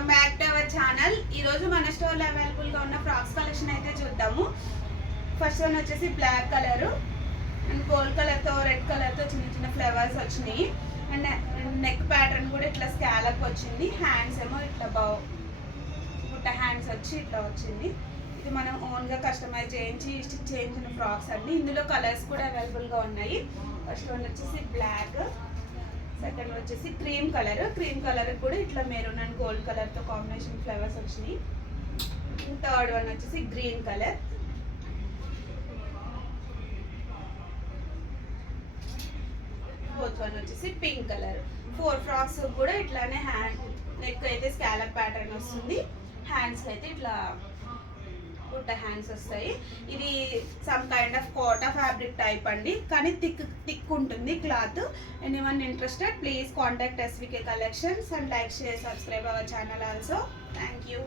Welcome back to our channel. ఈరోజు మన స్టోర్లో అవైలబుల్గా ఉన్న ఫ్రాక్స్ కలెక్షన్ అయితే చూద్దాము. ఫస్ట్ వన్ వచ్చేసి బ్లాక్ కలర్ అండ్ గోల్డ్ కలర్తో రెడ్ కలర్తో చిన్న చిన్న ఫ్లవర్స్ వచ్చినాయి. అండ్ నెక్ ప్యాటర్న్ కూడా ఇట్లా స్కాలప్ వచ్చింది. హ్యాండ్స్ ఏమో ఇట్లా బుట్ట హ్యాండ్స్ వచ్చి ఇట్లా వచ్చింది. ఇది మనం ఓన్గా కస్టమైజ్ చేయించి స్టిచ్ చేయించిన ఫ్రాక్స్ అండి. ఇందులో కలర్స్ కూడా అవైలబుల్గా ఉన్నాయి. ఫస్ట్ వన్ వచ్చేసి బ్లాక్, సెకండ్ వచ్చేసి క్రీమ్ కలర్ కూడా ఇట్లా మెరూన్ అండ్ గోల్డ్ కలర్తో కాంబినేషన్ ఫ్లవర్స్ వచ్చినాయి. థర్డ్ వన్ వచ్చేసి గ్రీన్ కలర్, ఫోర్త్ వన్ వచ్చేసి పింక్ కలర్. 4 ఫ్రాక్స్ కూడా ఇట్లానే హ్యాండ్ నెక్ అయితే స్కాలప్ ప్యాటర్న్ వస్తుంది. హ్యాండ్స్ అయితే ఇట్లా బుట్ట హ్యాండ్స్ వస్తాయి. ఇది some kind of Kota fabric type అండి, కానీ థిక్ ఉంటుంది cloth. Anyone interested please contact SVK Collections and like, share, subscribe our channel also. Thank you.